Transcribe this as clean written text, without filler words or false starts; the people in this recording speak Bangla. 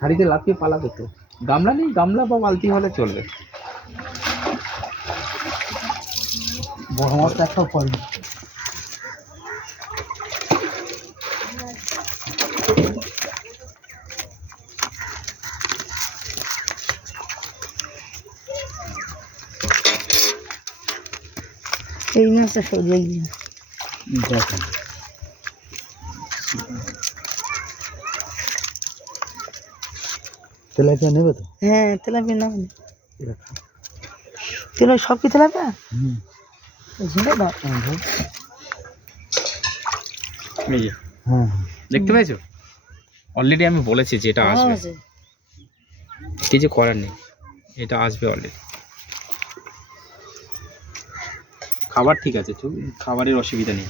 হাড়িতে লাফিয়ে পালাবে তো। গামলা নেই? গামলা বা বালতি হলে চলবে। বড় মাছ একটাও পড়েনি। এই মাছটা সরিয়ে গিয়ে দেখেন তেলাপিয়া নেবে তো? হ্যাঁ তেলাপিয়া না তেলা সব কি তেলাপিয়া ঝিলে দাও। হ্যাঁ দেখতে পেয়েছো? অলরেডি আমি বলেছি যে এটা আসবে, কিছু করার নেই, এটা আসবে অলরেডি। খাবার ঠিক আছে, খাবারের অসুবিধা নেই।